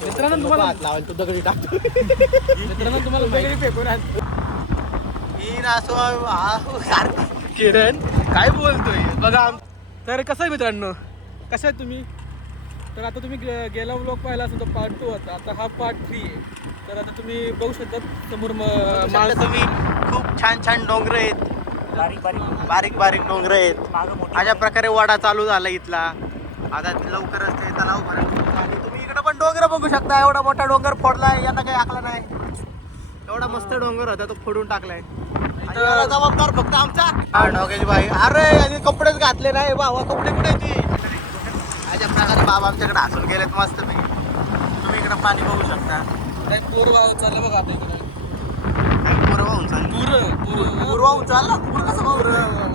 मित्रांनो तुम्हाला हात लावायला तू दगडी टाकतो. मित्रांनो तुम्हाला दगडी फेकून किरण काय बोलतोय बघा. तर कसं आहे मित्रांनो, कसं आहे तुम्ही? तर आता तुम्ही गेला व्लॉग पाहिला असेल तो पार्ट 2 होता, आता हा पार्ट 3 आहे. तर आता तुम्ही बघू शकता समोर तुम्ही खूप छान छान डोंगर आहेत, बारीक बारीक डोंगर आहेत. अशा प्रकारे वाडा चालू झाला इथला. आता लवकरच ते तलाव भरेल आणि तुम्ही इकडे पण डोंगर बघू शकता. एवढा मोठा डोंगर फोडलाय, यांना काही आखला नाही. एवढा मस्त डोंगर होता तो फोडून टाकलाय. जबाबदार फक्त आमचा डोंगराची बाई. अरे आणि कपडेच घातले नाही बाबा, कपडे कुठे ती? अशा प्रकारे बाबा आमच्याकडे हसून गेलेत मस्त पैकी. तुम्ही इकडे पाणी बघू शकता. पूर चाललं बघा आता इकडे. पूर वाहून चाललं. पूर वाहून चालला. पूर कसं वाहून?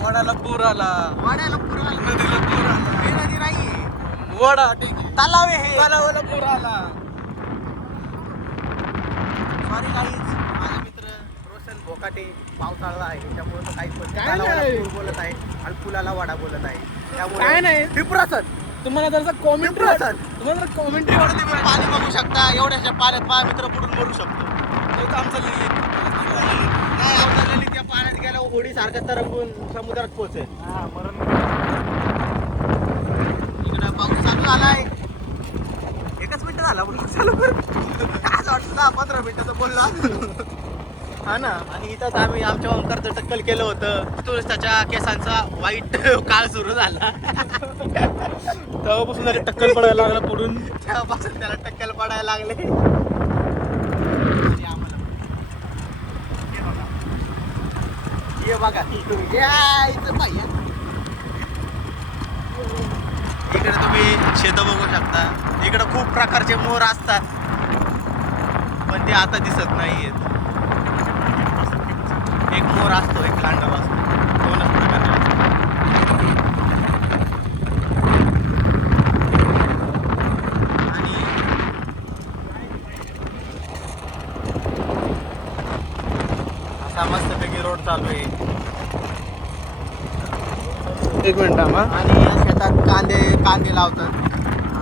वडाला पूर आला, वाड्याला पूर आला, नदीला पूर आला. हे नदी नाहीये, वडा ठीक आहे, तलाव आहे हे. तलावाला पूर आला. सॉरी गाईज, माझा मित्र रोशन भोकाटे पावसाळा आहे त्यामुळे तो काही पण काय तलावाला नाही. पूर बोलत आहे आणि पुलाला वाडा बोलत आहे. त्यामुळे काय नाही. विप्रसन तुम्हाला जर कॉमेंट्री तुम्हाला जर कॉमेंट्री वरती तुम्ही पाणी बघू शकता. एवढ्याशा पाण्यात माझा मित्र बुडून मरू शकतो. आमचं लिहिलं नाही आमचा ललित त्या पाण्यात गेला होडी सारखं तरंगून समुद्रात पोहोचेल. इकडं पाऊस चालू झालाय. एकच मिनिट झाला बोलून चालू कर. असं वाटतं 10-15 मिनिटाचं बोललो. हा ना. आणि इथंच आम्ही आमच्या ओंकारचं टक्कल केलं होतं. तिथूनच त्याच्या केसांचा वाईट काळ सुरू झाला. तेव्हापासून त्याला टक्कल पडायला लागला पडून. तेव्हापासून त्याला टक्कल पडायला लागले. आणि आम्हाला हे बघा इथं पाहिजे. इकडे तुम्ही शेतं बघू शकता. इकडे खूप प्रकारचे मोर असतात पण ते आता दिसत नाहीयेत. एक मोर असतो, एक लांडव असतो, दोनच प्रकारचे असतात. आणि असा मस्तपैकी रोड चालू आहे. एक मिनिट आम्हा आणि या शेतात कांदे लावतात.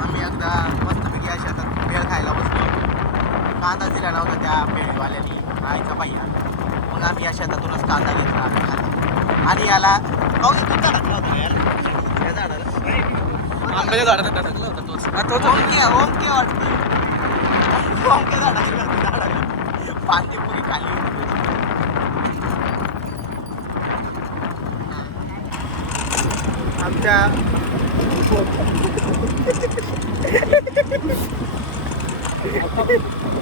आम्ही एकदा मस्तपैकी या शेतात भेळ खायला बसलो. कांदा दिला नव्हता त्या भेळवाल्यानी, आईचा भैया. मग आम्ही या शेतातूनच कांदा घेतला, आम्ही खाल्ला. आणि याला इथून टाकला होता याला त्या झाडाला. आंब्याच्या झाडाला टाकला होता तोच. ओमके वाटतं. ओमके झाडाला पाणीपुरी खाल्ली होती. आमच्या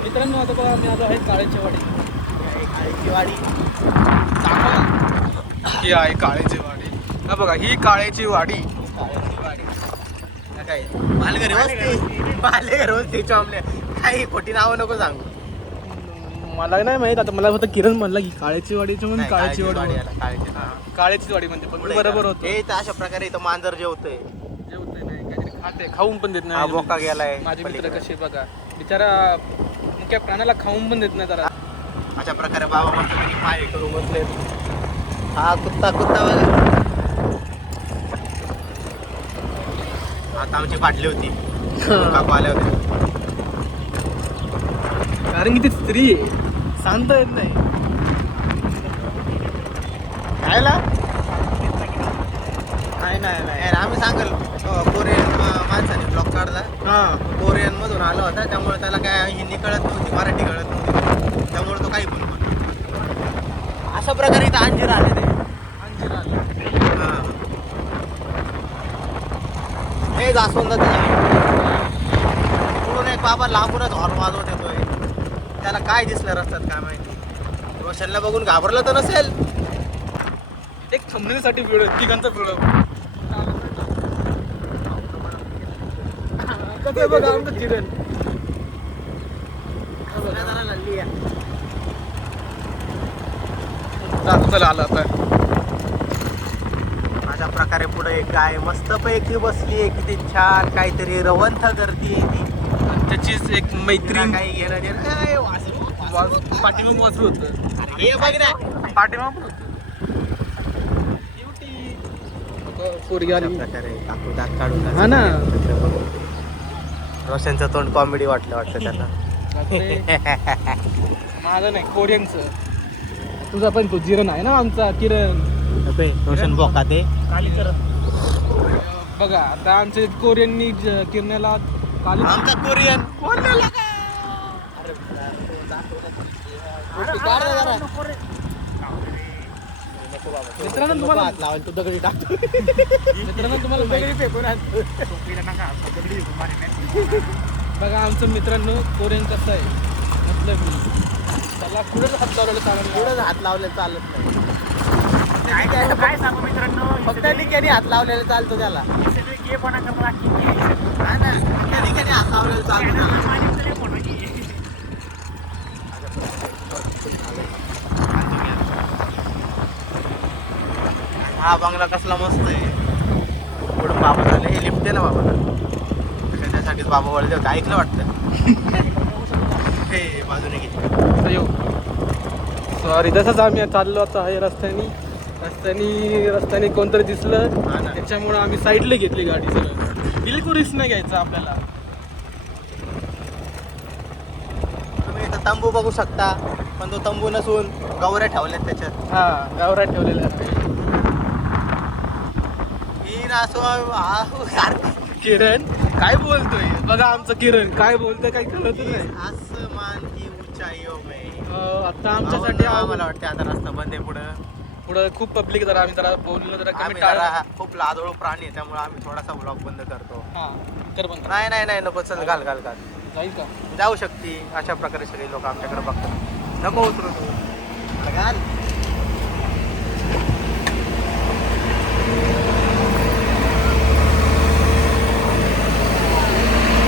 मित्रांनो आता बघा मी आलो आहे काळेची वाडी. काळीची वाडी. ही आहे काळेची वाडी. हा बघा ही काळेची वाडी. काय पालेघर वस्ती चॉमले काही खोटी नावं नको सांगू. मला नाही माहित. आता मला फक्त किरण म्हणला की काळेची वाडीची म्हणून नाही, काळेची वाडी याला, काळीची. काळेची वाडी म्हणते. पण पुढे बरोबर होतं. हे तर अशा प्रकारे इथं मांजर जेवतंय. जेवतंय नाही काहीतरी खाते, खाऊन पण देत हा नाही. बोका गेलाय माझे मित्र पलीकडे. कसे बघा बिचारा मुख्या प्राण्याला खाऊन पण देत नाही जरा. अशा प्रकारे बाबा मस्तपैकी पाय करून बसलेत. हा कुत्ता बघा. आता आमची फाटली होती. काकू आले होते. कारण की ती स्त्री आहे, सांगता येत नाही. खायला नाही आम्ही सांगल. कोरियन माणसाने ब्लॉक काढला. कोरियन मधून आला होता त्यामुळे त्याला काय हिंदी कळत नव्हती, मराठी कळत नव्हती. त्यामुळे तो काही पण अशा प्रकारे इथं अंजीर आले ते. हे जास्वंदाचं झाड. पुढून एक बाबा लांबूनच हॉर्न वाजवत येतोय. त्याला काय दिसलं रस्त्यात काय माहिती. रोशनला बघून घाबरलं तर नसेल. एक थंबनेलसाठी व्हिडिओ तिघांचा व्हिडिओ. कसं बघा आमचं किरण. चला आलं आता. अशा प्रकारे पुढे एक गाय मस्तपैकी बसली आहे. किती छान काहीतरी रवंथ करते ती. त्याचीच एक मैत्रीण काही घेणं देणं. पाठीमाग वाचलं होतं. हे बघ ना पाठीमाग पण होतं. पोरगी अशा आली. प्रकारे काकू दात काढून हा ना. रोशनचं तोंड कॉमेडी वाटतं त्यांना. बापरे. माझं नाही कोरियनचं. तुझा पण तो जिरण आहे ना आमचा किरण. रोशन बोका ते बघा आता आमचे कोरियननी किरण्याला काली आमचा कोरियन कोण मित्रांनो तुम्हाला हात लावायला तू दगडी टाकतो. मित्रांनो तुम्हाला दगडी फेकून आणतो. बघा आमचं मित्रांनो कोरियन कसं आहे मतलब त्याला पुढेच हात लावलेलं चालत पुढंच हात लावलेला चालत नाही. काय सांगू मित्रांनो, फक्त निक्याने हात लावलेला चालतो त्याला. ही सगळी गेपणा करतात की हा ना, त्या निक्याने हात लावलेला चालतो त्याला. हा बंगला कसला मस्त आहे. पुढं बाबा झाले हे लिफ्ट दे ना बाबाला. त्याच्यासाठीच बाबा वळले होते. ऐकलं वाटतं. हे बाजूने घे. सॉरी तसंच आम्ही चाललो आता आहे रस्त्याने कोणतरी दिसलं हा ना. त्याच्यामुळे आम्ही साईडला घेतली गाडी सगळं. बिलकुल रिस्क नाही घ्यायचं आपल्याला. तुम्ही इथं तंबू बघू शकता, पण तो तंबू नसून गवऱ्या ठेवल्यात त्याच्यात. हा गावरात ठेवलेलं आहे. किरण काय बोलतोय बघा आमचं किरण काय बोलतोय काय कळत नाही. आसमान की ऊंचाईयों में. आता आमच्यासाठी आम्हाला वाटते आता रस्ता बंद आहे पुढं. पुढं खूप पब्लिक जरा आम्ही जरा बोललो जरा कमी आम्ही टाळ. जरा खूप लाजोळू प्राणी आहे त्यामुळे आम्ही थोडासा ब्लॉग बंद करतो. हा कर बंद. नाही नाही नाही नको, चल घाल घाल घाल. जाईल का जाऊ शकते. अशा प्रकारे सगळे लोक आमच्याकडे बघतात. नको उतरू तू घाल.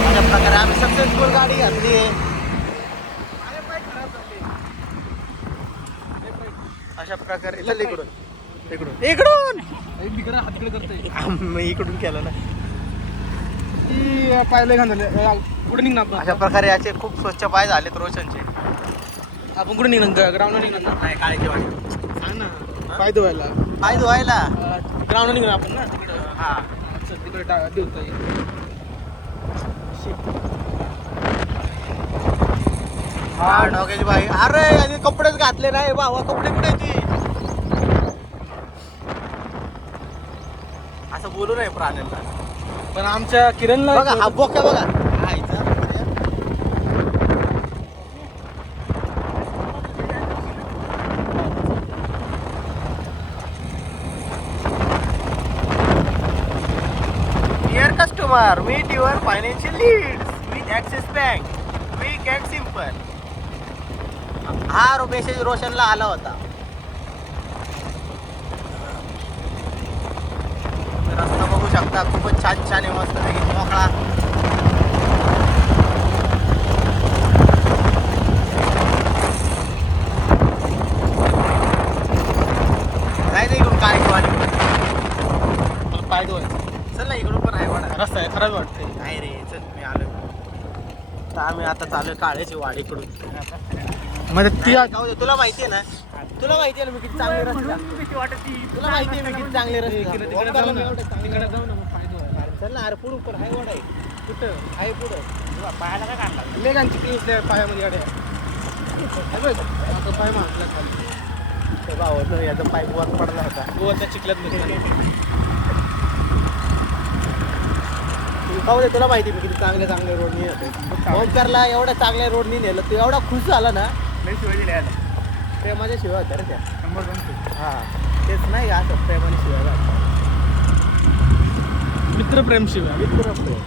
अशा प्रकारे आम्ही सक्सेसफुल गाडी घातली आहे. अशा प्रकारे चल इकडून इकडून इकडून एक बिगर हात तिकडे करतोय मी इकडून केलं ना. की पायले घालले पुढे निघणार आपण. अशा प्रकारे याचे खूप स्वच्छ पाय झालेत रोशनचे. आपण कुठे निघणार ग्राउंडला निघणार ना. नाही काळजी वाटत. सांग ना पाय धुवायला पाय धुवायला. ग्राउंडला निघणार आपण ना तिकडं. हा चल तिकडे देवता येईल. हा डोक्याची बाई. अरे यांनी कपडेच घातले नाही बाबा. कपडे कुठे ती असं बोलू नये प्राण्यांना. पण आमच्या किरणला बघा हा बोक्या बघा. हा इथं. Dear customer, meet your financial needs with Axis bank. Quick and simple. हा मेसेज रोशनला आला होता. रस्ता बघू शकता खूपच छान छान आहे. मस्त मोकळा. नाही नाही इकडून काय पाय धुवायचं चल ना इकडून पण आहे वाडा. रस्ता आहे खराब वाटतंय. नाही रे चल मी आलो. तर आम्ही आता चालू काळ्याची वाडीकडून. म्हणजे ती जाऊ दे, तुला माहिती आहे ना. तुला माहिती आहे ना मी किती चांगले रस्ते टाकतो. भीती वाटत तुला माहिती आहे मी किती चांगले रस्ते तिकडे टाकतो. जाऊ ना एवढे चांगले तिकडे रस्ते. जाऊ ना मग पाय धुवायला. चल ना अरे पुढं पण आहे वाडा आहे. कुठं आहे पुढं. पाहायला काय काढला लेगांची क्लिप पायामध्ये अड्या आता पाय मारला खाली. ते भावाचं याचा पाईप वर पडला होता. गोवाच्या चिखल्यात मध्ये. भाऊ दे, तुला माहिती आहे मी किती चांगले चांगले रोडनी येते. ओमकारला एवढ्या चांगल्या रोडनी नेलं तू एवढा खुश झाला ना. लई शिवाय दिल्या याला. प्रेमाच्या शिवाय होत्या रे त्या. 100 हा तेच नाही असं प्रेमाने शिवाय होत्या. मित्रप्रेम शिवाय मित्र प्रेम.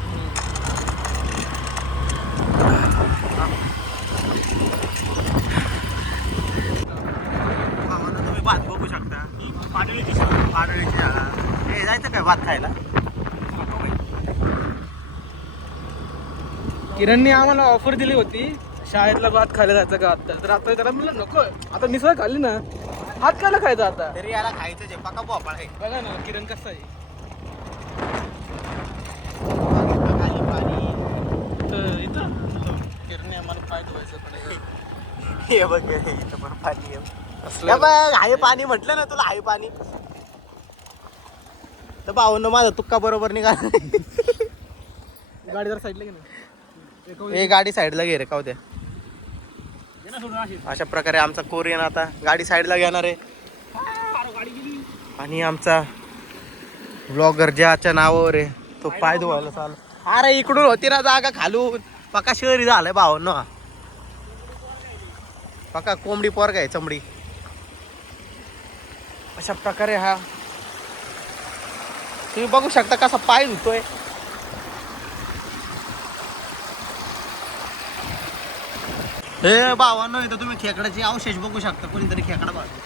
तुम्ही भात बघू शकता. पाडळीची झाडा. हे जायचं काय भात खायला. किरणने आम्हाला ऑफर दिली होती शाळेतला भात खायला जायचं का आता. तर आता त्याला म्हणलं नको आता मिसळ खाल्ली ना भात खायला खायचा आता. तरी याला खायचं जे पका भोपाळ आहे. बघा ना किरण कसं आहे. खाली पाणी. तर इथं किरणने आम्हाला पाय धुवायचं पडेल. हे बघ इथं पण पाणी आहे. असलं हे बघ आहे पाणी म्हटलं ना तुला. आहे पाणी. तर भावांनो माझा तुक्का बरोबर निघाला. गाडी जरा साईडला घे ना. हे गाडी साईडला घे रे का होत्या. ये ना सोडून अशी. अशा प्रकारे आमचा कोरियन आता गाडी साईडला घेणार आहे. अरे गाडी गेली. आणि आमचा ब्लॉगर ज्याच्या नावावर आहे तो पाय धुवायला चालू. अरे इकडून होती ना जागा खालून पका शहरी झालाय भावांनो. पका कोंबडी पोरगा आहे चमडी. अशा प्रकारे हा तुम्ही बघू शकता कसा पाय धुतोय. हे भावांनो इथं तुम्ही खेकड्याचे अवशेष बघू शकता. कोणीतरी खेकडा बाजू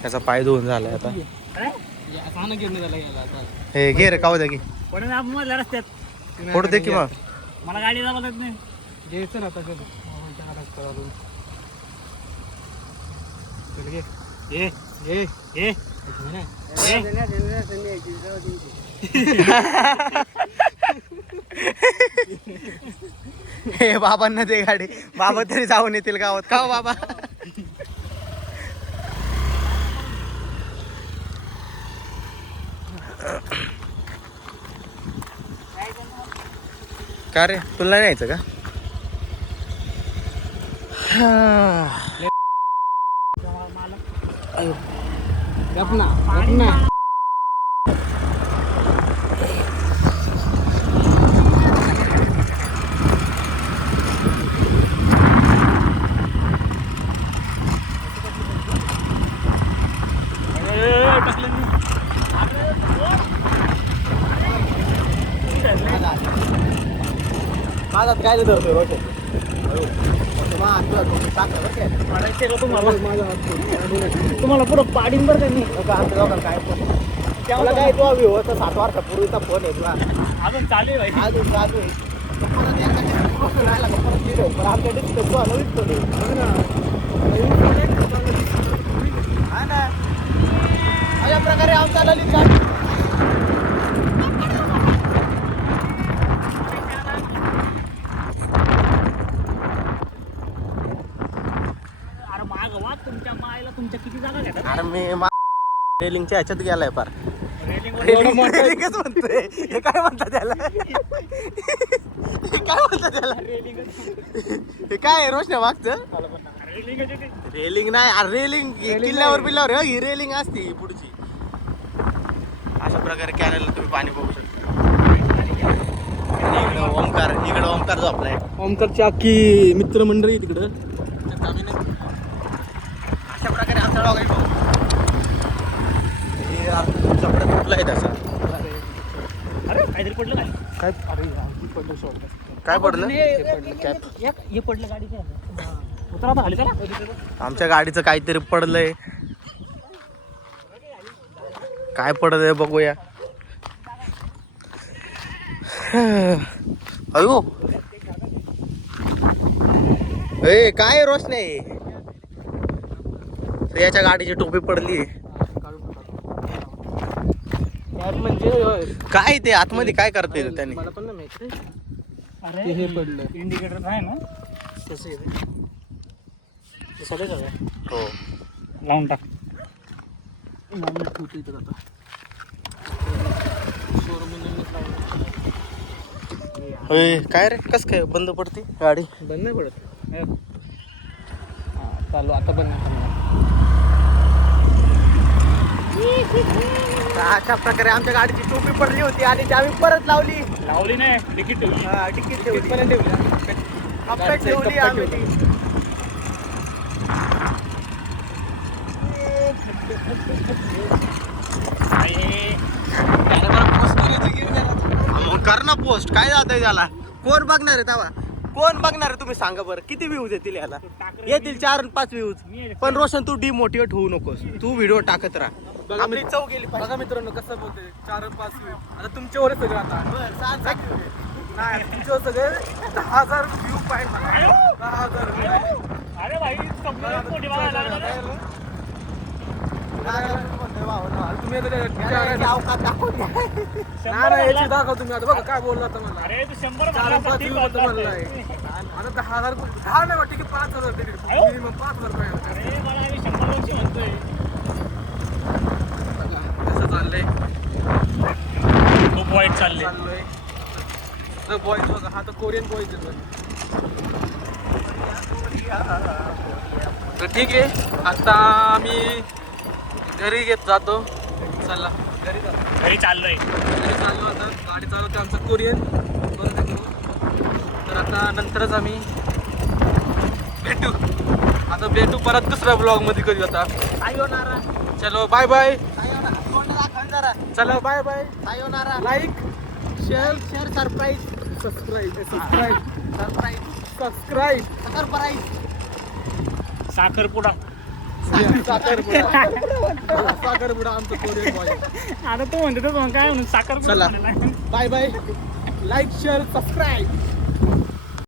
त्याचा पाय धुवून झालाय आता. असं घेऊन झाला गेला आता. हे घे रे काव द्या की पण आपण मधल्या रस्त्यात. फोटो दे की मग. मला गाडी जावं येत नाही. घ्यायचं ना आता घे. ये ए ये हे बाबांना दे गाडी. बाबा तरी जाऊन येतील गावात का हो बाबा. का रे तुला नाही यायचं का. गपना गपना. माझा काय धरतोय रोशन. तुम्हाला पुढं पाडीन बरं का मी. काय त्याला काय तो होता 7 वर्षापूर्वीचा फोन आहे तुला. अजून चालू आहे भाई. अजून चालू आहे. हा ना अशा प्रकारे आमचा ललित गाडी. अरे माग वा तुमच्या मायला तुमच्या किती जागा घेतात. अरे मी रेलिंगच्या ह्याच्यात गेलाय फार. रेलिंग रेलिंगच म्हणतोय. हे काय म्हणतात त्याला. हे काय म्हणतात त्याला. हे काय आहे रोशना मागचं. रेलिंग नाही अरे रेलिंग किल्ल्यावर बिल्ल्यावर ही रेलिंग असते पुढची. अशा प्रकारे कॅनलला तुम्ही पाणी बघू शकता. इकडं ओमकार झोपलाय. ओमकारची अख्खी मित्रमंडळी तिकडं. अशा प्रकारे आमचा डॉग आहे. चपडा तुटलाय त्याचा. अरे काहीतरी पडलं काय. काय अरे आमची पडलं शॉर्ट. काय पडलं. हे पडलं गाडी उतरा आता खाली चला. आमच्या गाडीचं काहीतरी पडलंय. काय पडलंय बघूया. अयो ए काय रोशने. याच्या गाडीची टोपी पडली. म्हणजे काय ते आतमध्ये काय करते त्याने. मला पण नाही माहिती. अरे हे पडलं. इंडिकेटर आहे ना कसं आहे ते सगळं सगळं हो लावून टाक. ठेवतो इथं आता. होय काय रे कस काय बंद पडते गाडी. बंद नाही पडत. चालू आता बंद नाही. अशा प्रकारे आमच्या गाडीची टोपी पडली होती आणि ती आम्ही परत लावली. लावली नाही तिकीट ठेवली. तिकीट ठेवली. ठेवली कप्प्यात ठेवली आम्ही ती. मग कर ना पोस्ट. काय जातंय त्याला. कोण बघणार आहे तेव्हा. कोण बघणार आहे तुम्ही सांगा बरं. किती व्ह्यूज येतील याला. येतील 4-5 व्ह्यूज. पण रोशन तू डिमोटिवेट होऊ नकोस. तू व्हिडिओ टाकत राहा. आपली चव गेली पाहिजे. बघा मित्रांनो कसं बोलते 4-5 व्ह्यू. आता तुमच्यावर आहे सगळं आता. नाही तुमच्यावर सगळे 10,000 व्ह्यू पाहिजे. 10,000 व्ह्यू. अरे भाई कंपनी मोठी बघायला लागला. तुम्ही याची दाखव तुम्ही आता. बघा काय बोलला आता मला. अरे तू 100 4-5 व्ह्यू होतं म्हणलं. आता 10,000 10 नाही वाटते की 5,000 तिकीट मिनिमम 5,000 रुपये अरे मला आम्ही 100 वर्षी म्हणतोय. कसं चाललंय खूप वाईट चाललंय. तर बॉईज बघा हा तर कोरियन बॉईज येतो. तर ठीक आहे आता आम्ही घरी जातो. चला घरी जातो. घरी चाललोय. घरी चाललो आता गाडी चालवते आमचं कोरियन बंद करू. तर आता नंतरच आम्ही भेटू परत दुसऱ्या ब्लॉगमध्ये कधी आता. चलो बाय बाय. चलो bye bye. Like share surprise साखरपुडा. साखरपुडा आमचं कोरियन बॉय. आता तो म्हणतो काय म्हणून साखरपुडा. चला bye bye. Like share subscribe.